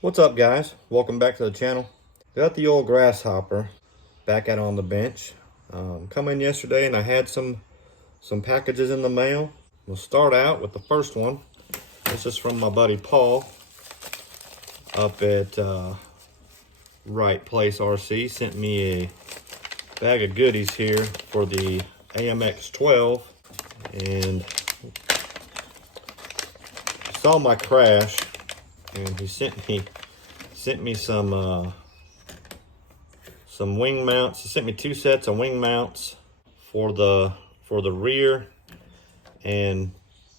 What's up, guys? Welcome back to the channel. Got the old Grasshopper back out on the bench. Come in yesterday and I had some packages in the mail. We'll start out with the first one. This is from my buddy Paul up at Right Place RC. Sent me a bag of goodies here for the AMX 12 and saw my crash and he sent me some wing mounts. He sent me 2 sets of wing mounts for the rear and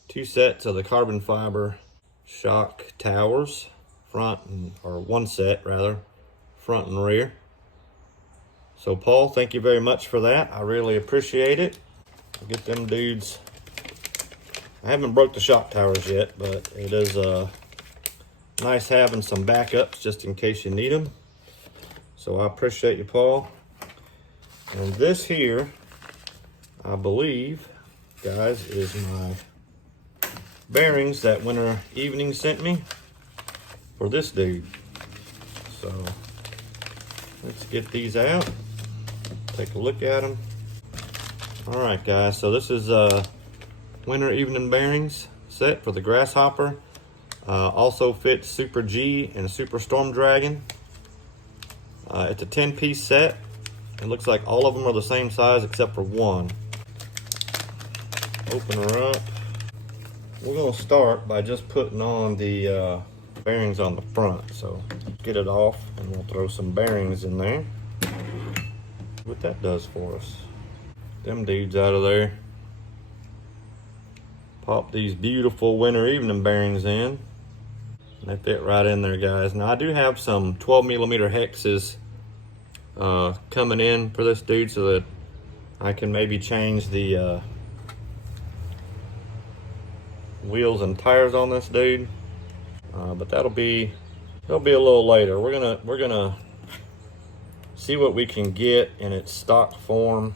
2 sets of the carbon fiber shock towers, or 1 set rather, front and rear. So Paul, thank you very much for that. I really appreciate it. I'll get them dudes. I haven't broke the shock towers yet, but it is nice having some backups just in case you need them. So I appreciate you, Paul. And this here, I believe, guys, is my bearings that Winter Evening sent me for this dude. So let's get these out, take a look at them. All right, guys, so this is Winter Evening bearings set for the Grasshopper. Also fits Super G and Super Storm Dragon. It's a 10-piece set. It looks like all of them are the same size except for one. Open her up. We're gonna start by just putting on the bearings on the front. So get it off and we'll throw some bearings in there. What that does for us. Them dudes out of there. Pop these beautiful Winter Evening bearings in. They fit right in there, guys. Now I do have some 12mm hexes coming in for this dude so that I can maybe change the wheels and tires on this dude. But that'll be a little later. We're gonna see what we can get in its stock form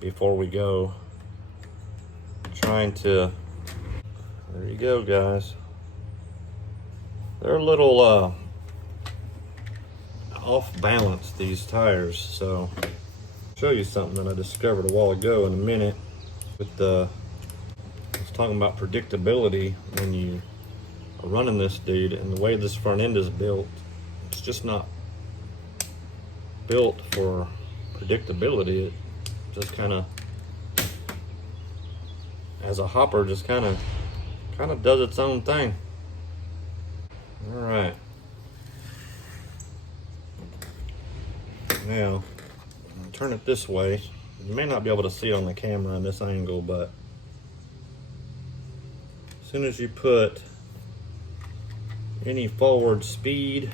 before we go. Trying to. There you go, guys. They're a little off balance, these tires. So I'll show you something that I discovered a while ago in a minute. I was talking about predictability when you are running this dude, and the way this front end is built, it's just not built for predictability. It just kind of, as a hopper, just kind of does its own thing. All right. Now, I'll turn it this way. You may not be able to see it on the camera in this angle, but as soon as you put any forward speed,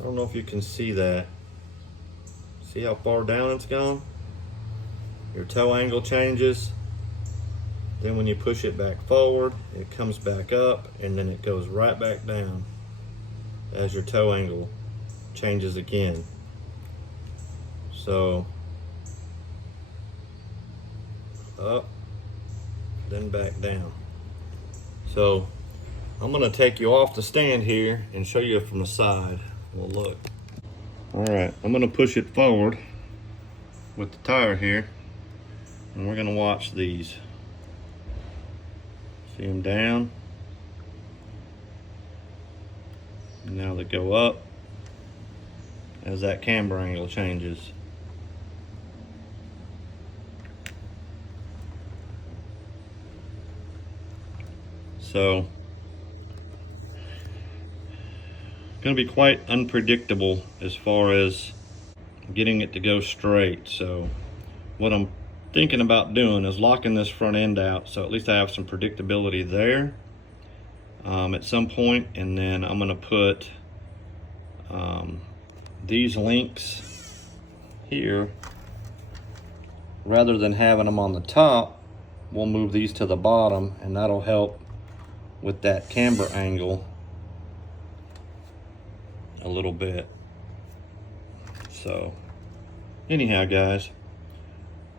I don't know if you can see that. See how far down it's gone? Your toe angle changes. Then when you push it back forward, it comes back up and then it goes right back down as your toe angle changes again. So up, then back down. So I'm gonna take you off the stand here and show you from the side. We'll look. All right, I'm gonna push it forward with the tire here and we're gonna watch these. See them down. Now they go up as that camber angle changes. So it's going to be quite unpredictable as far as getting it to go straight. So what I'm thinking about doing is locking this front end out so at least I have some predictability there at some point, and then I'm going to put these links here, rather than having them on the top, we'll move these to the bottom, and that'll help with that camber angle a little bit. So anyhow, guys,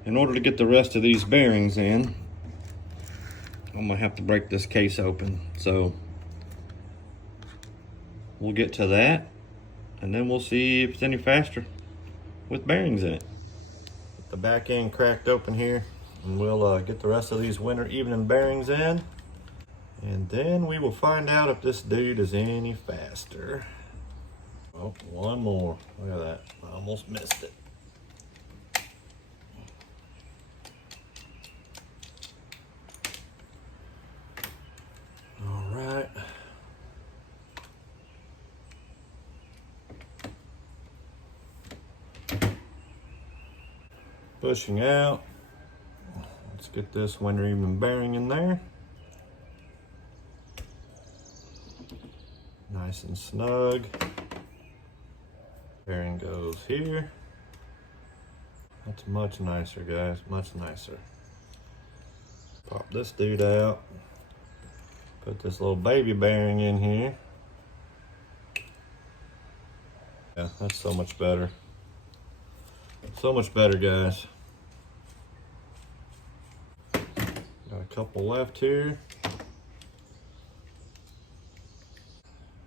in order to get the rest of these bearings in, I'm gonna have to break this case open. So we'll get to that, and then we'll see if it's any faster with bearings in it. Get the back end cracked open here, and we'll get the rest of these winter evening bearings in, and then we will find out if this dude is any faster. Oh, one more. Look at that. I almost missed it. All right. Pushing out. Let's get this winter evening bearing in there. Nice and snug. Bearing goes here. That's much nicer, guys, much nicer. Pop this dude out. Put this little baby bearing in here. Yeah, that's so much better. So much better, guys. Got a couple left here.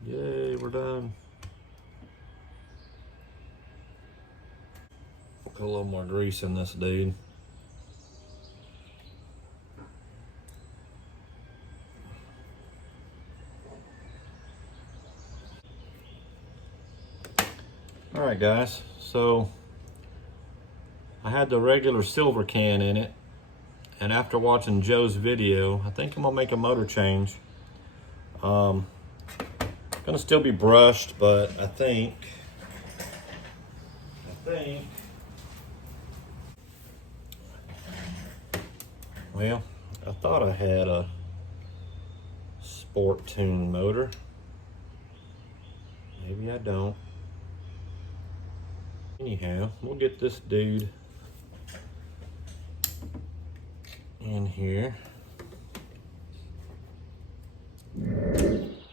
Yay, we're done. Put a little more grease in this dude. All right, guys, so I had the regular silver can in it, and after watching Joe's video, I think I'm gonna make a motor change. Gonna still be brushed, but I think well, I thought I had a sport tune motor. Maybe I don't. Anyhow, we'll get this dude in here.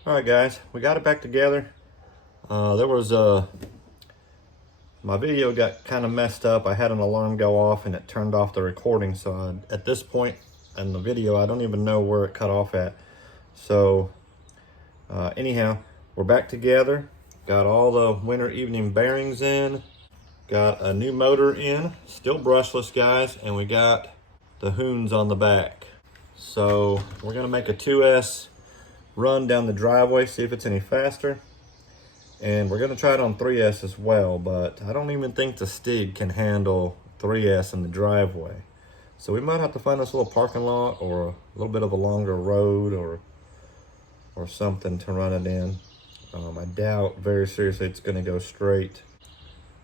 All right, guys, we got it back together. My video got kind of messed up. I had an alarm go off and it turned off the recording. So at this point in the video, I don't even know where it cut off at. So anyhow, we're back together. Got all the winter evening bearings in. Got a new motor in, still brushless, guys, and we got the hoons on the back. So we're gonna make a 2S run down the driveway, see if it's any faster. And we're gonna try it on 3S as well, but I don't even think the Stig can handle 3S in the driveway. So we might have to find us a little parking lot or a little bit of a longer road or something to run it in. I doubt very seriously it's gonna go straight.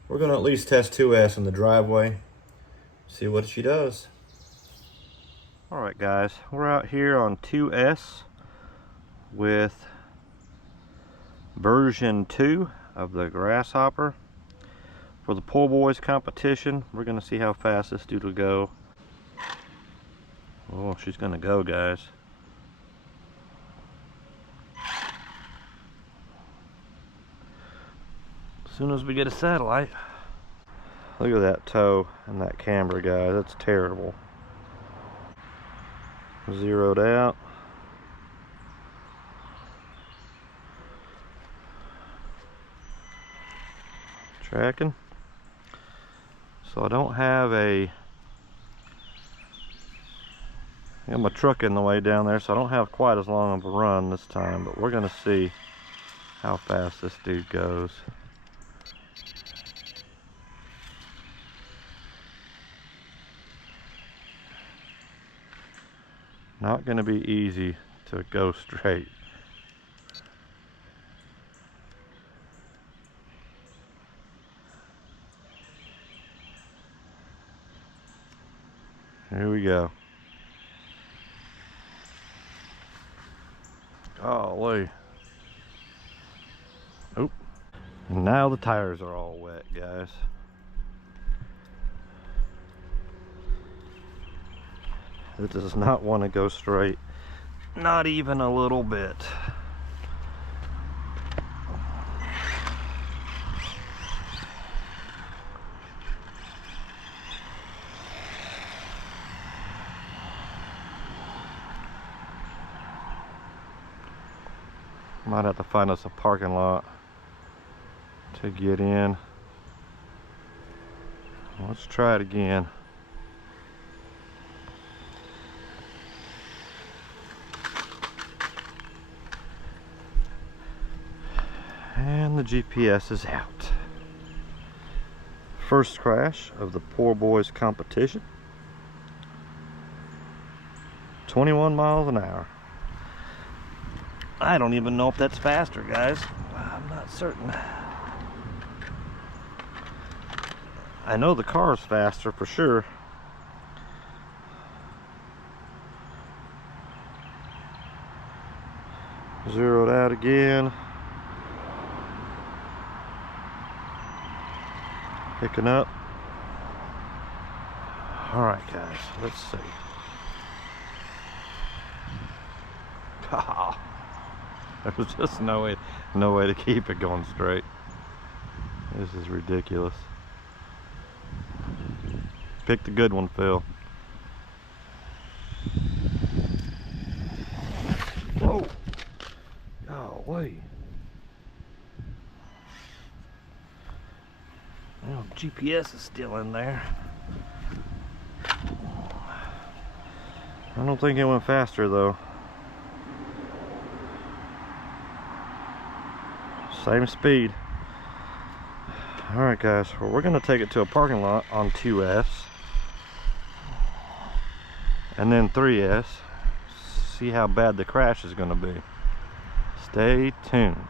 We're gonna at least test 2S in the driveway, see what she does. All right, guys, we're out here on 2S with version 2 of the Grasshopper for the Poorboys competition. We're gonna see how fast this dude will go. Oh, she's gonna go, guys. As soon as we get a satellite. Look at that toe and that camber, guys. That's terrible. Zeroed out. Tracking. So I don't have I got my truck in the way down there, so I don't have quite as long of a run this time, but we're gonna see how fast this dude goes. Not gonna be easy to go straight. Here we go. Golly. Oop. And now the tires are all wet, guys. It does not want to go straight. Not even a little bit. Might have to find us a parking lot to get in. Let's try it again. And the GPS is out. First crash of the Poorboys competition. 21 miles an hour. I don't even know if that's faster, guys. I'm not certain. I know the car is faster for sure. Zeroed out again. Picking up. All right, guys, let's see. Oh, there was just no way to keep it going straight. This is ridiculous. Pick the good one, Phil. Whoa! Oh, wait. Well, GPS is still in there. I don't think it went faster though. Same speed. Alright guys, well, we're going to take it to a parking lot on 2S. And then 3S. See how bad the crash is going to be. Stay tuned.